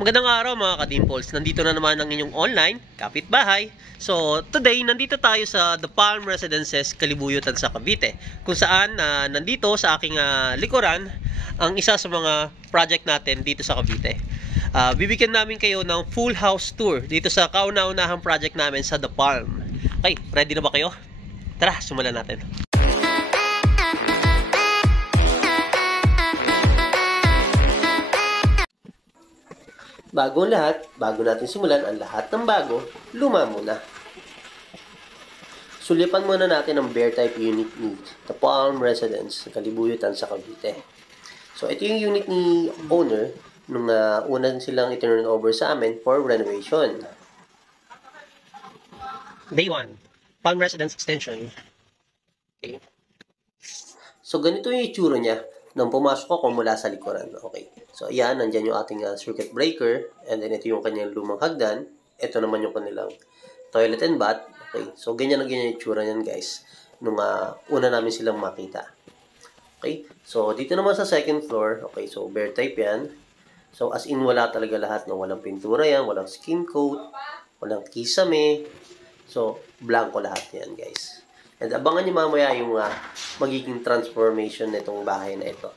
Magandang araw mga ka-Dimples. Nandito na naman ang inyong online kapitbahay. So, today nandito tayo sa The Palm Residences, Kalibuyutan sa Cavite, kung saan nandito sa aking likuran ang isa sa mga project natin dito sa Cavite. Bibigyan namin kayo ng full house tour dito sa kauna-unahang project namin sa The Palm. Okay, ready na ba kayo? Tara, simulan natin. Bago ang lahat, bago natin simulan ang lahat ng bago, luma muna. Sulipan muna natin ang bear type unit ni The Palm Residence, Kalibuyutan sa Cavite. So, ito yung unit ni owner nung unang silang i-turn over sa amin for renovation. Day 1, Palm Residence Extension. Okay. So, ganito yung itsura niya nung pumasok ako mula sa likuran. Okay. So, ayan, nandyan yung ating circuit breaker. And then, ito yung kanyang lumang hagdan. Ito naman yung kanilang toilet and bath. Okay. So, ganyan yung itsura niyan, guys. Nung una namin silang makita. Okay. So, dito naman sa second floor. Okay. So, bear type yan. So, as in, wala talaga lahat. No? Walang pintura yan. Walang skin coat. Walang kisame. So, blanco lahat yan, guys. And abangan nyo mamaya yung magiging transformation nitong bahay na ito.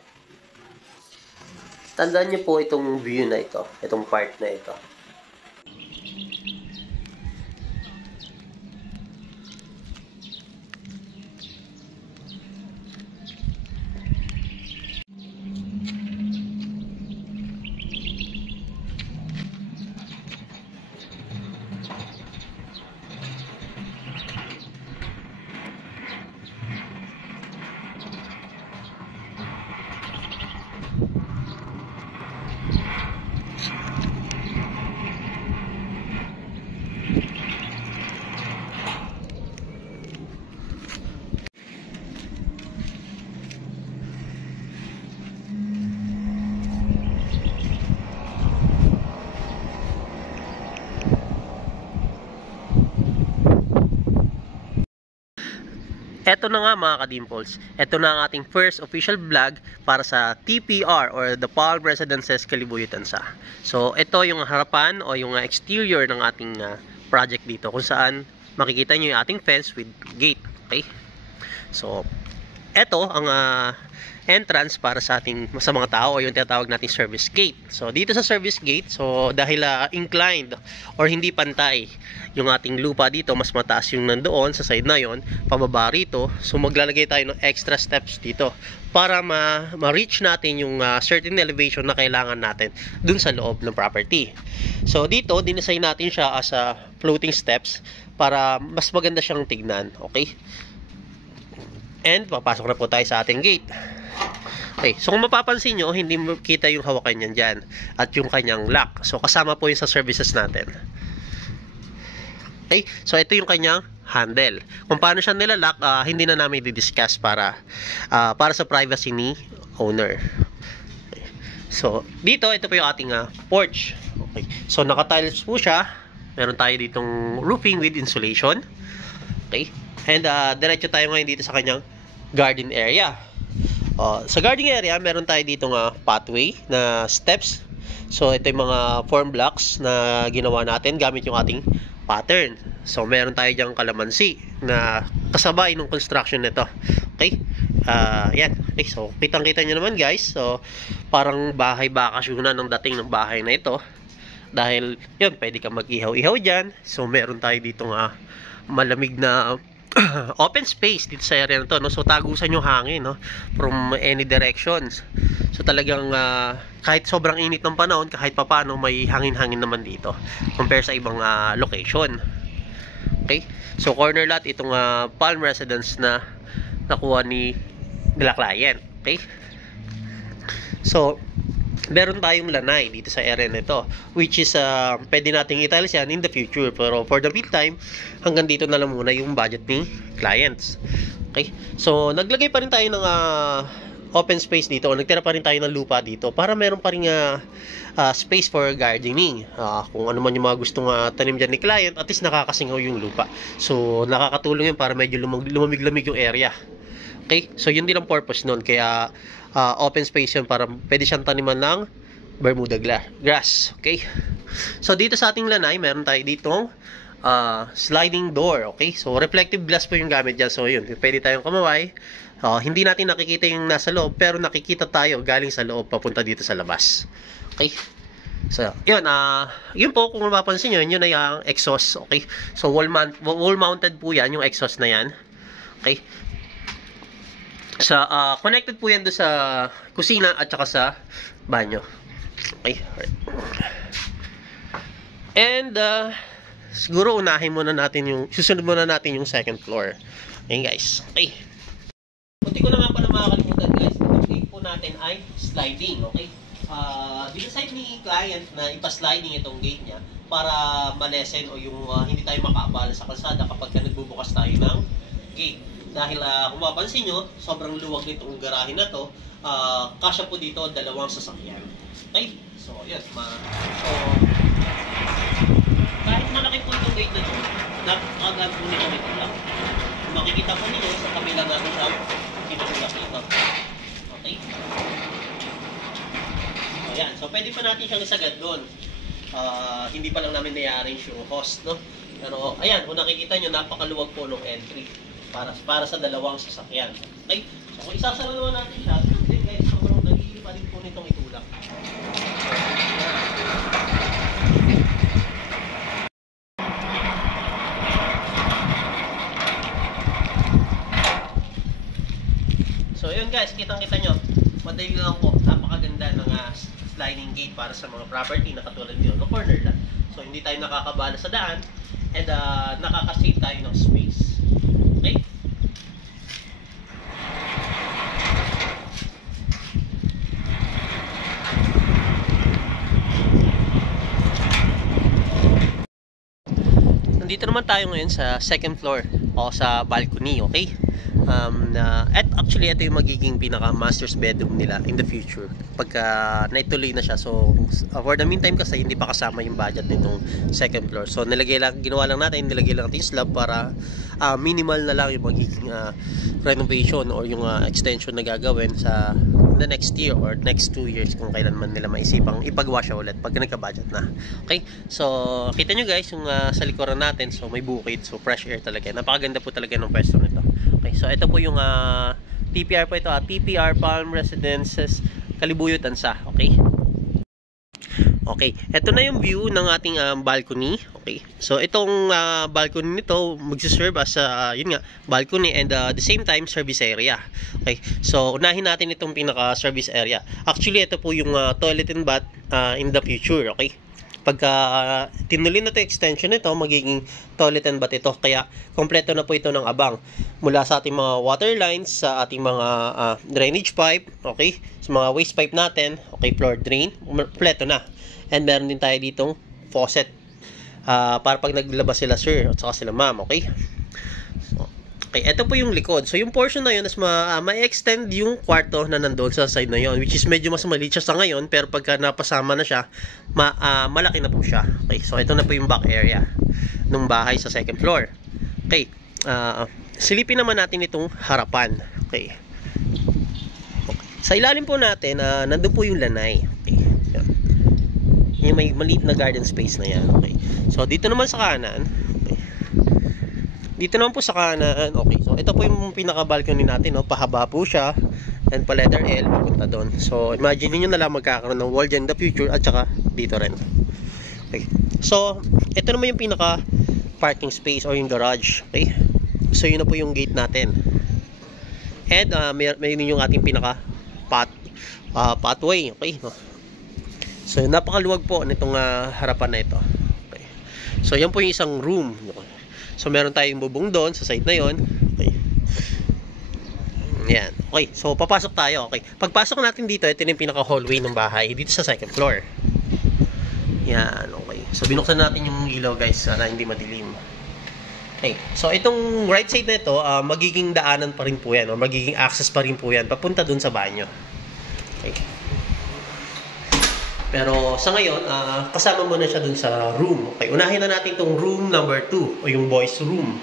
Tandaan nyo po itong view na ito, itong part na ito. Eto na nga mga ka-Dimples, eto na ang ating first official vlog para sa TPR or The Palm Residences Kalibuyutan sa. So ito yung harapan o yung exterior ng ating project dito kung saan makikita nyo yung ating fence with gate. Okay? So eto ang entrance para sa mga tao o yung tinatawag nating service gate. So dito sa service gate, so dahil inclined or hindi pantay yung ating lupa dito, mas mataas yung nandoon sa side na yon, pababa rito. So maglalagay tayo ng extra steps dito para ma-reach natin yung certain elevation na kailangan natin dun sa loob ng property. So dito, dinesign natin siya as floating steps para mas maganda siyang tignan. Okay? And papasok na po tayo sa ating gate. Okay, so kung mapapansin nyo, hindi mo kita yung hawakan niyan dyan at yung kanyang lock. So kasama po yung sa services natin. Okay, so ito yung kanyang handle. Kung paano siya nilalock, hindi na namin i-discuss para sa privacy ni owner. Okay. So dito, ito po yung ating porch. Okay, so naka-tiles po siya. Meron tayo ditong roofing with insulation. Okay, and diretso tayo ngayon dito sa kanyang garden area. Sa garden area, meron tayo dito pathway na steps. So ito yung mga form blocks na ginawa natin gamit yung ating pattern. So meron tayo diyang kalamansi na kasabay ng construction nito. Okay? Yan. Okay, so kitang-kita nyo naman guys. So parang bahay bakasyonan ng dating ng bahay na ito. Dahil yun, pwede kang mag-ihaw-ihaw dyan. So meron tayo dito malamig na open space dito sa area na to, no? So tagusan yung hangin, no? From any directions. So talagang kahit sobrang init ng panahon, kahit papano may hangin-hangin naman dito compare sa ibang location. Okay? So corner lot itong Palm Residence na nakuha ni client. Okay? So meron tayong lanay dito sa area nito, which is pwede nating i-tiles yan in the future, pero for the meantime hanggang dito na lang muna yung budget ni clients. Okay, so naglagay pa rin tayo ng open space dito, nagtira pa rin tayo ng lupa dito para meron pa rin space for gardening. Kung ano man yung mga gustong tanim dyan ni client, at least nakakasingaw yung lupa. So nakakatulong yun para medyo lumamig-lamig yung area. Okay, so yun din ang purpose nun, kaya open space yun para pwede siyang taniman ng Bermuda grass. Okay? So, dito sa ating lanay, meron tayo ditong sliding door. Okay? So, reflective glass po yung gamit dyan. So, yun. Pwede tayong kumaway. Hindi natin nakikita yung nasa loob, pero nakikita tayo galing sa loob papunta dito sa labas. Okay? So, yun. Yun po, kung mapapansin nyo, yun ay ang exhaust. Okay? So, wall-mounted po yan, yung exhaust na yan. Okay? Sa connected po yan doon sa kusina at saka sa banyo. Okay. And siguro susunod muna natin yung second floor. Okay guys. Okay. Kunti ko na nga pala makakalimutan guys. Yung gate po natin ay sliding. Okay. Dinaside ni client na ipa-sliding itong gate niya para malesen o yung hindi tayo makaabala sa kalsada kapag nagbubukas tayo ng gate. Dahil kung mapansin nyo, sobrang luwag nitong garahe na to, kasya po dito 2 sasakyan. Okay? So, yes. Kahit malaki po itong gate na ito, napakagaan po nito nito lang. Makikita po ninyo sa kabila natin siya, kinakita. Okay? Ayan. So, pwede pa natin siyang isagad doon. Hindi pa lang namin na-arrange yung host, no? Pero, ayan, kung nakikita nyo, napakaluwag po ng entry. Para sa 2 sasakyan. Okay? So, kung isasara naman natin siya, then guys, sobrang nagiging pa rin po nitong itulak. So, yun guys, kitang-kita nyo. Madali lang po. Napakaganda ng sliding gate para sa mga property na katulad nyo. No corner lang. So, hindi tayo nakakabala sa daan and nakakasave tayo ng space. Okay? Nandito naman tayo ngayon sa second floor o sa balcony, okay? At actually ito yung magiging pinaka master's bedroom nila in the future pagka naituloy na siya. So for the meantime kasi hindi pa kasama yung budget nitong second floor. So ginawa lang natin yung slab para minimal na lang yung magiging renovation or yung extension na gagawin sa the next year or next 2 years kung kailan man nila maisipang ipagawa siya ulit pag nagka-budget na. Okay? So kita nyo guys yung sa likuran natin, so may bukid, so fresh air talaga. Napakaganda po talaga ng pwesto nito. Okay, so ito po yung TPR po ito, TPR Palm Residences Kalibuyo Tansa. Okay? Okay, ito na yung view ng ating balcony. Okay, so itong balcony nito magsiserve as yun nga, balcony and the same time service area. Okay, so unahin natin itong pinaka service area. Actually ito po yung toilet and bath in the future. Okay, pagka tinuloy na ito extension nito, magiging toilet and bath ito. Kaya kompleto na po ito ng abang mula sa ating mga water lines, sa ating mga drainage pipe, okay, sa mga waste pipe natin, okay, floor drain, kompleto na. And meron din tayo ditong faucet para pag naglabas sila sir at saka sila ma'am. Okay, so, okay, ito po yung likod. So yung portion na yun is ma-extend yung kwarto na nandoon sa side na yun, which is medyo mas maliit siya sa ngayon, pero pagka napasama na siya, malaki na po siya. Okay, so ito na po yung back area ng bahay sa second floor. Okay, silipin naman natin itong harapan. Okay, sa ilalim po natin nandun po yung lanay. Okay, yung may maliit na garden space na yan. Okay, so dito naman sa kanan, okay, dito naman po sa kanan, okay, so ito po yung pinaka balcony natin, no? Pahaba po siya and pa letter L papunta doon. So imagine niyo na lang magkakaroon ng wall dyan in the future at saka dito rin. Okay, so ito naman yung pinaka parking space or yung garage. Okay, so yun na po yung gate natin and may yung ating pinaka pathway. Okay, no? So napakaluwag po nitong harapan na ito. Okay, so yan po yung isang room. So meron tayong bubong doon sa side na yon. Okay, yan. Okay, so papasok tayo. Okay, pagpasok natin dito, ito yung pinaka hallway ng bahay dito sa second floor. Yan. Okay, so binuksan natin yung ilaw guys para hindi madilim. Okay, so itong right side na ito, magiging daanan pa rin po yan, o magiging access pa rin po yan papunta dun sa banyo. Okay, pero sa ngayon, kasama muna siya dun sa room. Okay, unahin na natin itong room number 2 o yung boys room.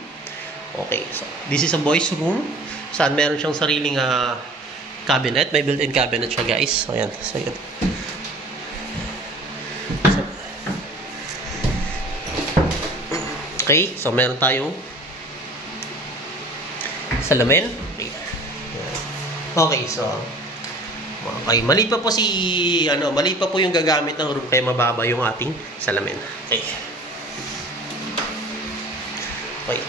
Okay, so this is a boys room. Saan meron siyang sariling cabinet. May built-in cabinet siya guys. So, ayan. So, yun. Okay, so meron tayong salamin. Okay, so okay, maliit pa po maliit pa po yung gagamit ng room kaya mababa yung ating salamin. Okay. Okay.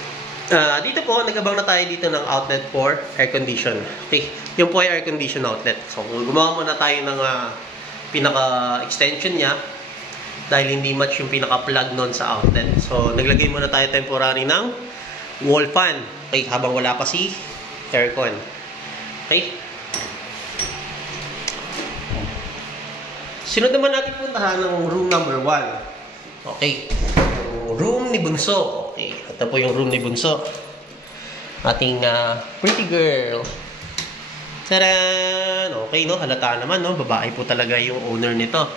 Dito po, nag-abang na tayo dito ng outlet for air condition. Okay, yung po ay air condition outlet. So, gumawa muna tayo ng pinaka-extension niya dahil hindi match yung pinaka-plug nun sa outlet. So, naglagay muna tayo temporary ng wall fan. Okay, habang wala pa si aircon. Okay. Sunod naman natin puntahan ng room number 1. Okay. Room ni Bunso. Okay. Ito po yung room ni Bunso. Ating pretty girl. Taran! Okay, no? Halata naman, no? Babae po talaga yung owner nito.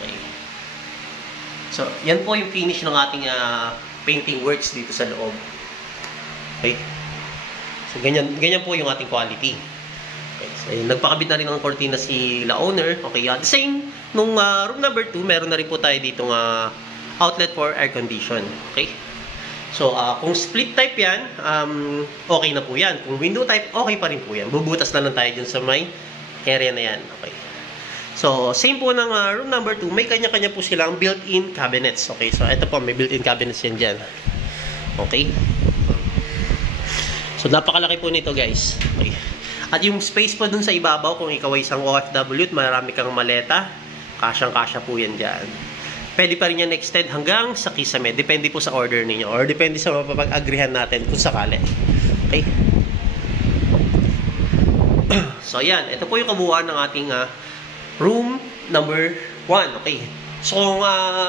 Okay. So, yan po yung finish ng ating painting works dito sa loob. Okay. So, ganyan po yung ating quality. Okay. So, nagpakabit na rin ng cortina si la owner. Okay. The same, nung room number 2, meron na rin po tayo dito outlet for air condition. Okay. So, kung split type yan, okay na po yan. Kung window type, okay pa rin po yan. Bubutas na lang tayo dun sa may area na yan. Okay. So, same po ng room number 2, may kanya-kanya po silang built-in cabinets. Okay, so ito po, may built-in cabinets yan dyan. Okay. So, napakalaki po nito, guys. Okay. At yung space po dun sa ibabaw, kung ikaw ay isang OFW at marami kang maleta, kasyang-kasya po yan dyan. Pwede pa rin yan extend hanggang sa kisame. Depende po sa order ninyo or depende sa mapapag-agrihan natin kung sakali. Okay. So, yan. Ito po yung kabuuan ng ating room number 1. Okay. So,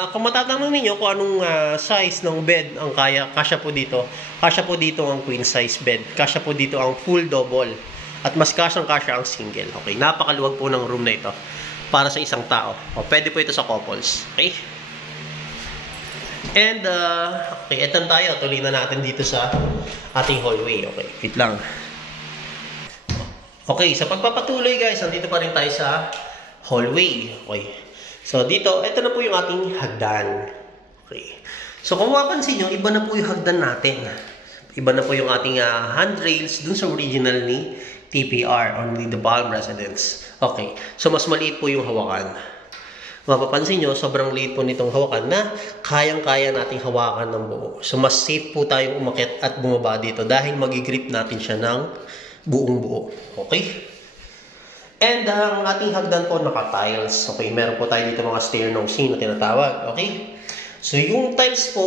kung matatanong ninyo kung anong size ng bed ang kasya po dito. Kasya po dito ang queen size bed. Kasya po dito ang full double. At mas kasyang-kasya ang single. Okay. Napakaluwag po ng room na ito para sa isang tao. O, pwede po ito sa couples. Okay. And, okay. Eto tayo. Tuloy na natin dito sa ating hallway. Okay. Wait lang. Okay. Sa pagpapatuloy, guys, nandito pa rin tayo sa hallway. Okay. So, dito, ito na po yung ating hagdan. Okay. So, kung mapapansin nyo, iba na po yung hagdan natin. Iba na po yung ating handrails dun sa original ni TPR, only the Palm Residence. Okay. So, mas maliit po yung hawakan. Mapapansin nyo, sobrang liit po nitong hawakan na kayang-kaya nating hawakan ng buo. So, mas safe po tayong umakyat at bumaba dito dahil magigrip natin siya ng buong buo. Okay? And ang ating hagdan po naka-tiles. Okay, meron po tayo dito mga stair nosing na tinatawag. Okay? So, yung tiles po,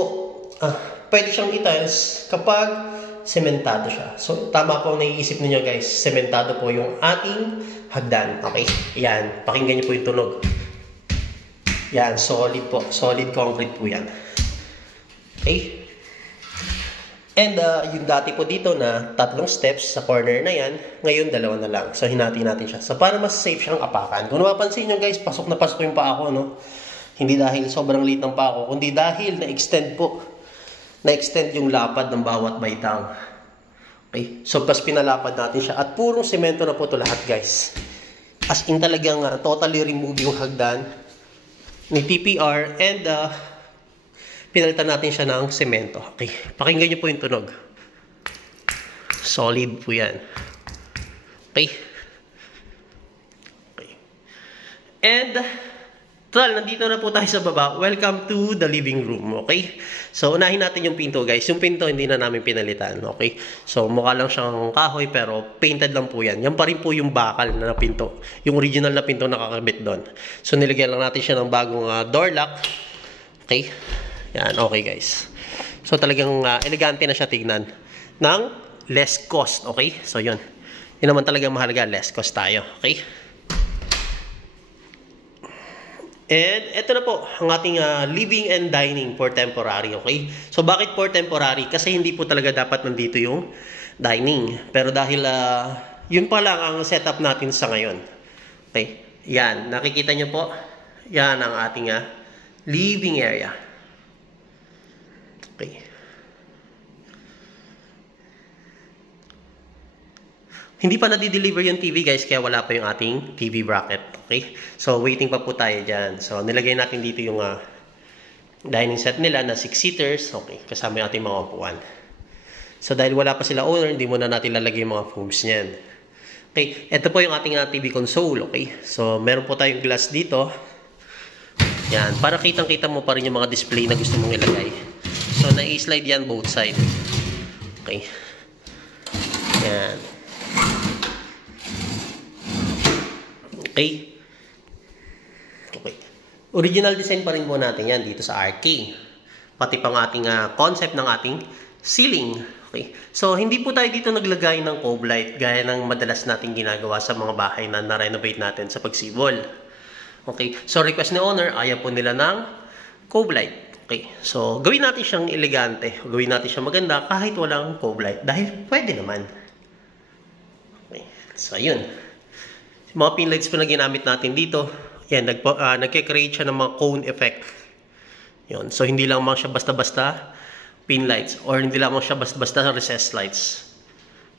pwede siyang i-tiles kapag sementado siya. So, tama po ang naiisip niyo guys. Sementado po yung ating hagdan. Okay? Yan. Pakinggan niyo po yung tunog. Yan. Solid po. Solid concrete po yan. Okay? And yung dati po dito na 3 steps sa corner na yan, ngayon 2 na lang. So, hinati natin siya. So, para mas safe siyang apakan. Kung napapansin nyo guys, pasok na pasok yung paa ko, no? Hindi dahil sobrang liit ng paa ko, kundi dahil na-extend po. Na-extend yung lapad ng bawat baitang. Okay? So, pas pinalapad natin siya. At purong semento na po ito lahat guys. As in talagang totally remove yung hagdan ni TPR and pinalitan natin siya ng semento. Okay. Pakinggan niyo po yung tunog. Solid po yan. Okay. Okay. And, nandito na po tayo sa baba. Welcome to the living room. Okay. So, unahin natin yung pinto guys. Yung pinto hindi na namin pinalitan. Okay. So, mukha lang siyang kahoy pero painted lang po yan. Yan pa rin po yung bakal na pinto. Yung original na pinto nakakabit doon. So, nilagyan lang natin siya ng bagong door lock. Okay. Yan, okay guys. So talagang elegante na siya tignan ng less cost, okay? So yun. Yun naman talagang mahalaga, less cost tayo, okay? And eto na po ang ating living and dining for temporary, okay? So bakit for temporary? Kasi hindi po talaga dapat nandito yung dining. Pero dahil yun pa lang ang setup natin sa ngayon. Okay? Yan, nakikita nyo po. Yan ang ating living area. Okay. Hindi pa na-deliver yung TV guys, kaya wala pa yung ating TV bracket. Okay? So, waiting pa po tayo dyan. So, nilagay natin dito yung dining set nila na 6 seaters. Okay, kasama yung ating mga upuan. So dahil wala pa sila owner, hindi muna natin lalagay yung mga foams niyan. Okay, ito po yung ating TV console. Okay, so meron po tayong glass dito. Yan, para kitang-kita mo pa rin yung mga display na gusto mong ilagay. So na-slide yan both side. Okay. Yan. Okay. Okay. Original design pa rin po natin yan dito sa RK. Pati pang ating concept ng ating ceiling. Okay. So, hindi po tayo dito naglagay ng cove light gaya ng madalas nating ginagawa sa mga bahay na na-renovate natin sa pagsibol. Okay. So, request ni owner, ayaw po nila ng cove light. Okay. So, gawin natin siyang elegante. Gawin natin siyang maganda kahit walang cove light. Dahil pwede naman. Okay. So, yun. Mga pin lights po na ginamit natin dito. Yan, nagke-create siya ng mga cone effect. Yun. So, hindi lang siya basta-basta pin lights or hindi lang siya basta-basta recessed lights.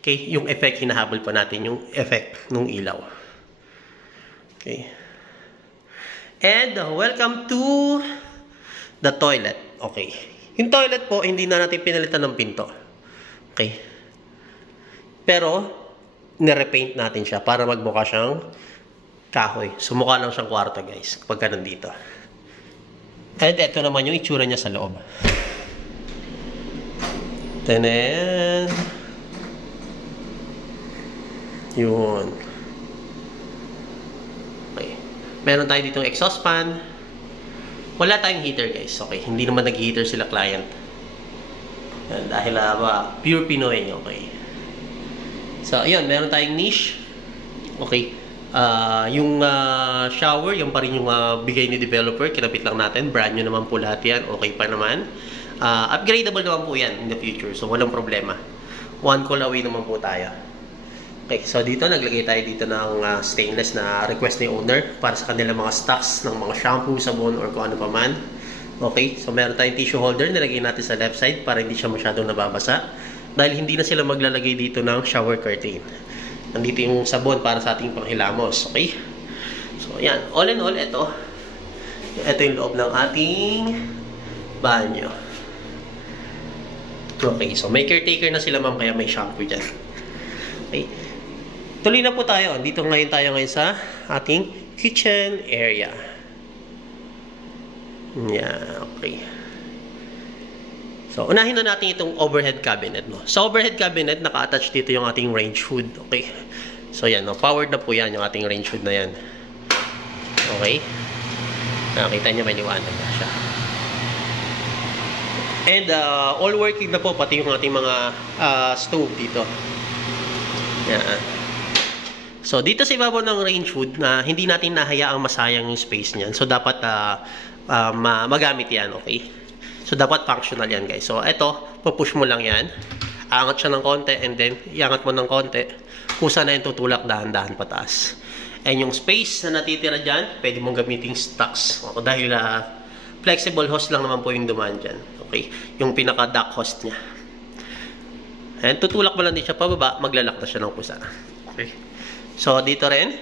Okay? Yung effect, hinahabol pa natin yung effect ng ilaw. Okay. And, welcome to the toilet. Okay. Yung toilet po, hindi na natin pinalitan ng pinto. Okay. Pero, nirepaint natin siya para magmukha siyang kahoy. Sumukha lang siyang kwarto, guys, kapag nandito. And ito naman yung itsura niya sa loob. Tenen. Yun. Okay. Meron tayo ditong exhaust fan. Wala tayong heater, guys. Okay. Hindi naman nag-heater sila client. Yan, dahil pure Pinoy. Okay. So, ayun. Meron tayong niche. Okay. Yung shower, yung pa rin yung bigay ni developer, kinapit lang natin. Brand new naman po lahat yan. Okay pa naman. Upgradable naman po yan in the future. So, walang problema. One call away naman po tayo. Okay, so dito, naglagay tayo dito ng stainless na request ni owner para sa kanilang mga stocks ng mga shampoo, sabon, or kung ano pa man. Okay, so meron tayong tissue holder. Nilagay natin sa left side para hindi siya masyadong nababasa. Dahil hindi na sila maglalagay dito ng shower curtain. Nandito yung sabon para sa ating panghilamos. Okay? So, yan. All in all, ito. Ito yung loob ng ating banyo. Okay. So, may caretaker na sila, ma'am, kaya may shampoo dyan. Okay. Tuloy na po tayo. Dito tayo ngayon sa ating kitchen area. Yan. Okay. So, unahin na natin itong overhead cabinet. No? Sa overhead cabinet, naka-attach dito yung ating range hood. Okay. So, yan. No? Powered na po yan, yung ating range hood na yan. Okay. Nakita niyo, may liwanag na siya. And, all working na po, pati yung ating mga stove dito. Yan. So, dito sa ibabaw ng range hood, na hindi natin nahayaang masayang yung space niyan. So, dapat magamit yan. Okay. So, dapat functional yan, guys. So, ito, pupush mo lang yan. Angat siya ng konti, and then, iangat mo ng konti. Kusa na yung tutulak dahan-dahan pataas. And yung space na natitira dyan, pwede mong gamitin stocks. O, dahil flexible hose lang naman po yung dumaan dyan. Okay? Yung pinaka-duct hose niya. And tutulak mo lang din siya pababa, maglalak na siya ng kusa. Okay? So, dito rin,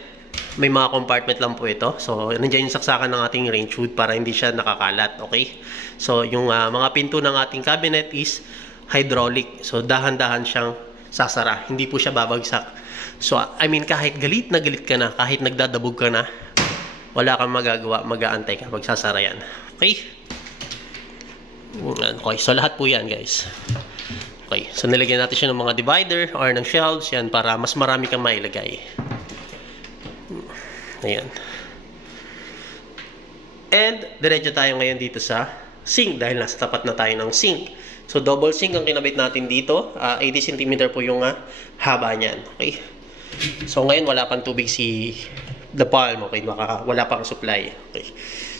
may mga compartment lang po ito. So, nandiyan yung saksakan ng ating range hood para hindi siya nakakalat. Okay? So, yung mga pinto ng ating cabinet is hydraulic. So, dahan-dahan siyang sasara. Hindi po siya babagsak. So, I mean, kahit galit na galit ka na, kahit nagdadabog ka na, wala kang magagawa, mag-aantay ka, magsasara yan. Okay? Okay, so lahat po yan, guys. Okay, so nilagyan natin siya ng mga divider or ng shelves, yan, para mas marami kang mailagay. Ayan. And, diretso tayo ngayon dito sa sink dahil nasa tapat na tayo ng sink. So, double sink ang kinabit natin dito. 80 cm po yung haba niyan. Okay? So, ngayon wala pang tubig si the palm. Okay? Wala pang supply. Okay?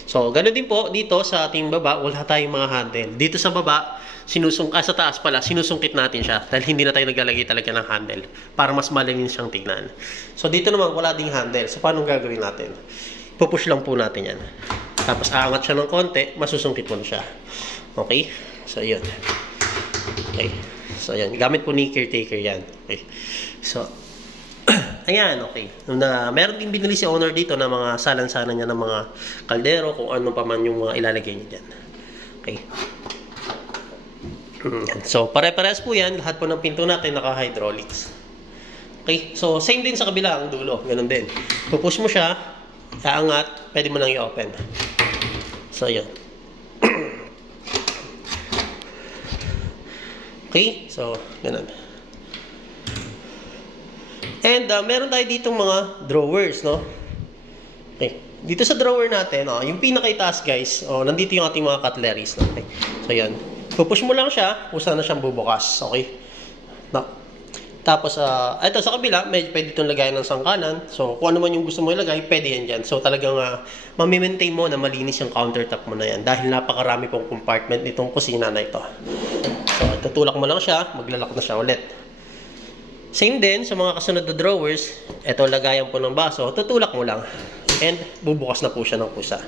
So, ganoon din po dito sa ating baba, wala tayong mga handle. Dito sa baba, sa taas pala, sinusungkit natin siya dahil hindi na tayo naglalagay talaga ng handle para mas malinis siyang tignan. So, dito naman wala ding handle. So, paano gagawin natin? Pupush lang po natin yan. Tapos, aangat siya ng konti, masusungkit mo na siya. Okay? So, yun. Okay. So, yan. Gamit po ni caretaker yan. Okay. So, ayan, okay. Meron din binili si owner dito na mga salan-salan niya ng mga kaldero, kung ano pa man yung mga ilalagay niya dyan. Okay. So, pare-parehas po yan. Lahat po ng pinto natin naka-hydraulics. Okay. So, same din sa kabilang dulo. Ganun din. Pupush mo siya, aangat, pwede mo nang i-open. So, yun. Okay. So, ganun. And, meron tayo ditong mga drawers, no? Okay. Dito sa drawer natin, yung pinakaitaas, guys, nandito yung ating mga cutleries. No? Okay. So, yun. Pupush mo lang siya, kusa na siyang bubukas. Okay? No. Tapos, ito sa kabila, pwede itong lagayan ng sangkalan. So, kung ano man yung gusto mo ilagay, pwede yan dyan. So, talagang mamimaintain mo na malinis yung countertop mo na yan. Dahil napakarami pong compartment nitong kusina na ito. So, tutulak mo lang siya, maglalak na siya ulit. Same din sa mga kasunod na drawers. Ito, lagayan po ng baso. Tutulak mo lang. And, bubukas na po siya ng kusa.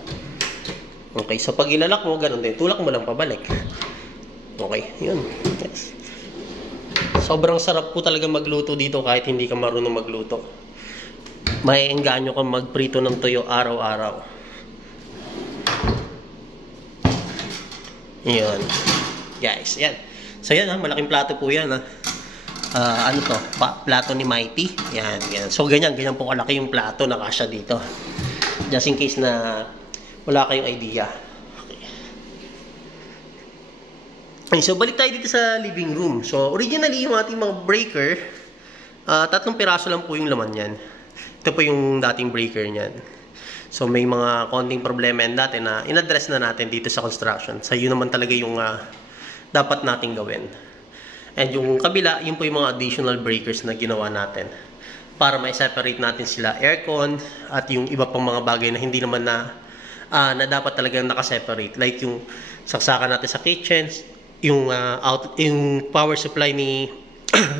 Okay, so pag ilalak mo, ganun din. Tulak mo lang pabalik. Okay, yun. Yes. Sobrang sarap po talaga magluto dito kahit hindi ka marunong magluto. Maiengganyo kang magprito ng tuyo araw-araw. Yun. Guys, yan. So yan, malaking plato po yan. Ano to? Plato ni Mighty. Yan, yan. So ganyan po kalaki yung plato na kasya dito. Just in case na wala kayong idea. So, balik tayo dito sa living room. So, originally, yung ating mga breaker, 3 piraso lang po yung laman yan. Ito po yung dating breaker niyan. So, may mga konting problema yan dati na in-address na natin dito sa construction. So, yun naman talaga yung dapat nating gawin. And yung kabila, yun po yung mga additional breakers na ginawa natin. Para ma-separate natin sila aircon at yung iba pang mga bagay na hindi naman na dapat talagang nakaseparate. Like yung saksakan natin sa kitchen, yung power supply ni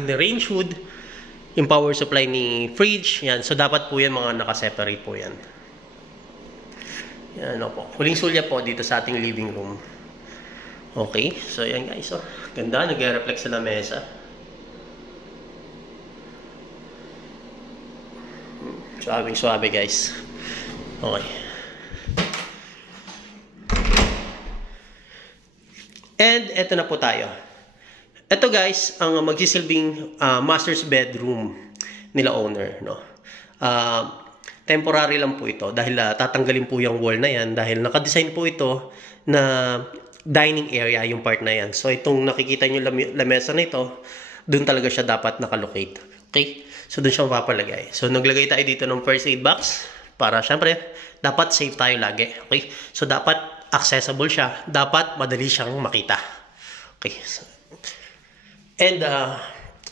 range hood, yung power supply ni fridge, yan. So, dapat po yan mga nakaseparate po yan. Yan, ano po. Huling sulya po dito sa ating living room. Okay. So, yan guys. Oh. Ganda. Nag-reflect sa lamesa. Suabe guys. Okay. And eto na po tayo. Ito guys, ang magsisilbing master's bedroom nila owner, no. Temporary lang po ito dahil tatanggalin po yung wall na yan dahil naka-design po ito na dining area yung part na yan. So itong nakikita niyo lamesa na ito, doon talaga siya dapat nakalocate. Okay? So doon siya mapapalagay. So naglagay tayo dito ng first aid box para syempre dapat safe tayo lagi. Okay? So dapat accessible siya, dapat madali siyang makita. Okay. And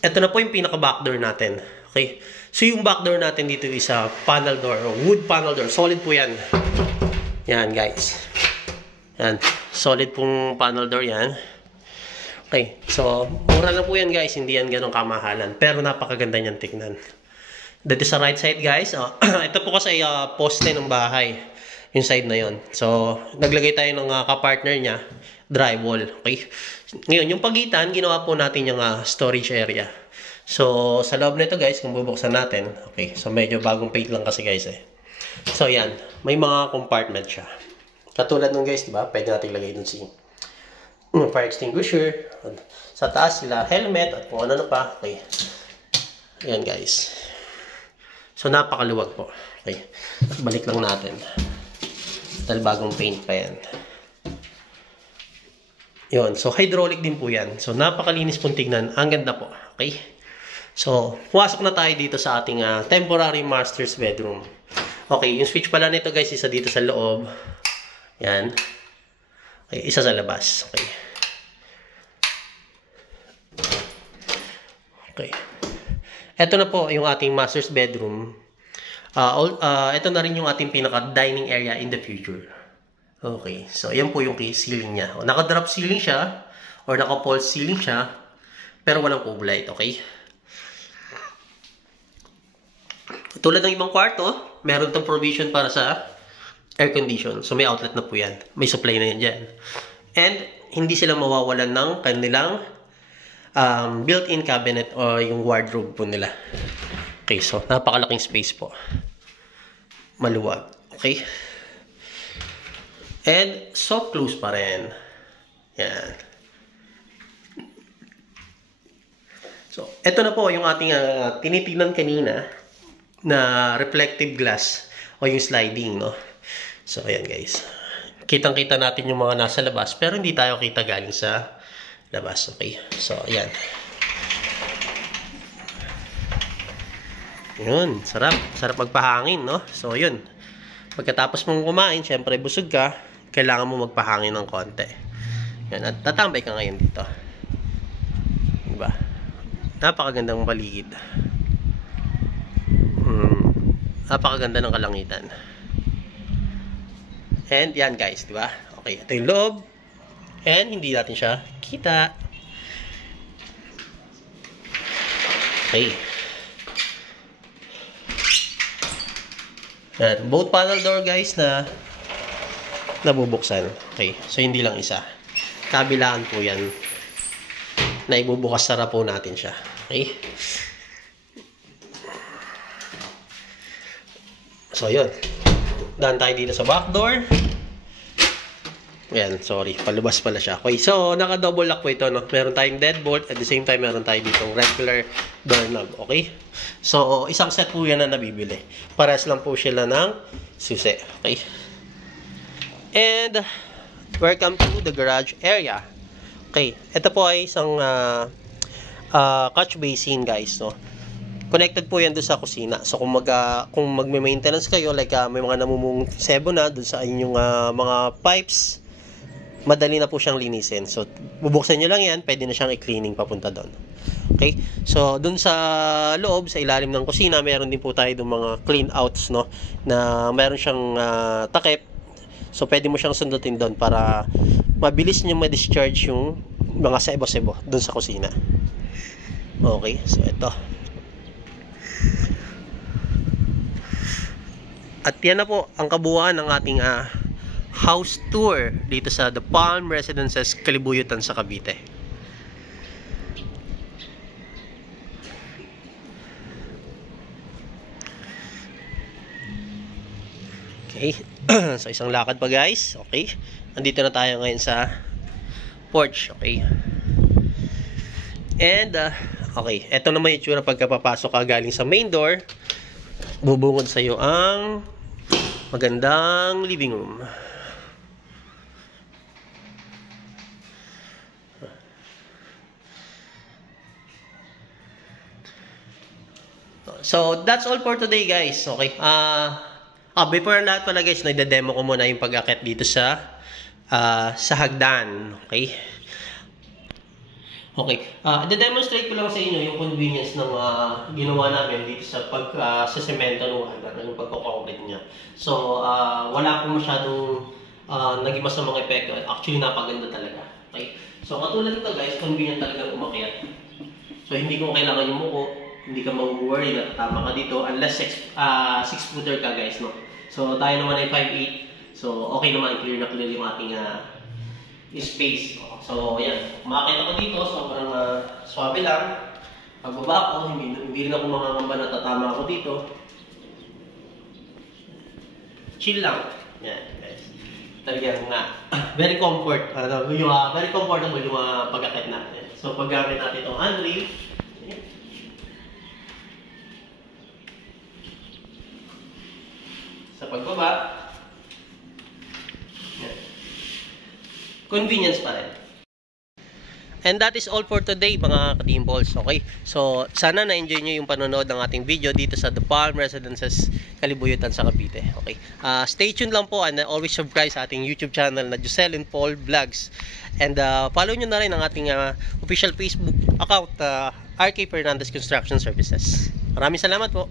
ito na po yung pinaka backdoor natin. Okay. So yung backdoor natin dito is panel door, wood panel door. Solid po yan. Yan guys. Yan. Solid pong panel door yan. Okay. So mura lang po yan guys. Hindi yan ganong kamahalan. Pero napakaganda niyan tignan. Dito sa right side guys. Ito po kasi poste ng bahay. Yung side na yon. So, naglagay tayo ng kapartner niya, drywall. Okay? Ngayon, yung pagitan, ginawa po natin yung storage area. So, sa loob nito guys, kung bubuksan natin, okay, so medyo bagong paint lang kasi guys eh. So, yan. May mga compartment siya. Katulad nung guys, diba? Pwede natin ilagay dun si fire extinguisher. Sa taas sila, helmet, at kung ano pa. Okay. Yan guys. So, napakaluwag po. Okay. Balik lang natin. Dahil bagong paint pa yan. Yun. So, hydraulic din po yan. So, napakalinis pong tignan. Ang ganda po. Okay? So, pumasok na tayo dito sa ating temporary master's bedroom. Okay. Yung switch pala nito guys, isa dito sa loob. Yan. Okay. Isa sa labas. Okay. Okay. Ito na po yung ating master's bedroom. Ito na rin yung ating pinaka-dining area in the future. Okay. So, ayan po yung ceiling niya. Naka-drop ceiling siya or naka-false ceiling siya pero walang cove light. Okay? Tulad ng ibang kwarto, meron tong provision para sa air condition. So, may outlet na po yan. May supply na yan dyan. And, hindi sila mawawalan ng kanilang built-in cabinet o yung wardrobe po nila. Okay, so napakalaking space po. Maluwag. Okay? And soft close pa rin. Yan. So, ito na po yung ating tinitingnan kanina na reflective glass o yung sliding, no? So, ayan guys. Kitang-kita natin yung mga nasa labas pero hindi tayo kita galing sa labas. Okay? So, ayan. Yun. Sarap. Sarap magpahangin, no? So, yun. Pagkatapos mong kumain, syempre busog ka, kailangan mo magpahangin ng konti. Yan. At tatambay ka ngayon dito. Diba? Napakagandang paligid. Napakaganda ng kalangitan. And yan guys, di ba? Okay, ito yung loob. And hindi natin siya kita. Okay. Yan, both panel door guys na nabubuksan. Okay, so hindi lang isa. Kabilaan po yan. Na ibubukas sara po natin siya. Okay. So, yun. Daan tayo dito sa back door. Ayan, sorry. Palabas pala siya. Okay, so, naka-double lock po ito, no? Meron tayong deadbolt. At the same time, meron tayo ditong regular doorknob. Okay? So, isang set po yan na nabibili. Pares lang po sila ng susi. Okay? And, welcome to the garage area. Okay. Ito po ay isang catch basin, guys, no? Connected po yan doon sa kusina. So, kung magme-maintenance kayo, like may mga namumong sebo na doon sa inyong mga pipes, madali na po siyang linisin. So, bubuksan nyo lang yan, pwede na siyang i-cleaning papunta doon. Okay? So, doon sa loob, sa ilalim ng kusina, meron din po tayo doon mga clean outs, no? Na meron siyang takip. So, pwede mo siyang sundutin doon para mabilis nyo ma-discharge yung mga sebo-sebo doon sa kusina. Okay? So, ito. At yan na po ang kabuuan ng ating house tour dito sa The Palm Residences, Kalibuyutan sa Cavite. Okay. So, isang lakad pa guys. Okay. Andito na tayo ngayon sa porch. Okay. And, okay. Ito naman yung tsura pagkapapasok ka galing sa main door. Bubungod sa iyo ang magandang living room. So, that's all for today, guys. Okay. Before lahat pala, guys, nagde-demo ko muna yung pag-akit dito sa hagdan. Okay. Okay. I-demonstrate ko lang sa inyo yung convenience ng ginawa namin dito sa sa semento ng hagdan, yung pagko-concrete niya. So, wala pong masyadong naging masamang epekto. Actually, napaganda talaga. Okay? So, katulad nito guys, convenient talaga umakyat. So, hindi ko kailangan yung muko. Hindi ka mag-worry na tama ka dito unless 6-footer ka guys, no? So, tayo naman ay 5'8". So, okay naman. Clear na clear yung ating space. So, yan. Umakit ako dito. Sobrang swabe lang. Pagbaba ako, hindi rin ako makakamba na tatama ako dito. Chill lang. Yan, guys. Talagang very comfortable yung pag-akit natin. So, paggamit natin itong handrail. Sa pagbaba. Yan. Convenience pa rin. And that is all for today mga ka-Dimpols. Okay? So, sana na-enjoy nyo yung panonood ng ating video dito sa The Palm Residences, Kalibuyutan sa Cavite. Okay? Stay tuned lang po and always subscribe sa ating YouTube channel na Jocelyn Paul Vlogs. And follow nyo na rin ang ating official Facebook account, RK Fernandez Construction Services. Maraming salamat po.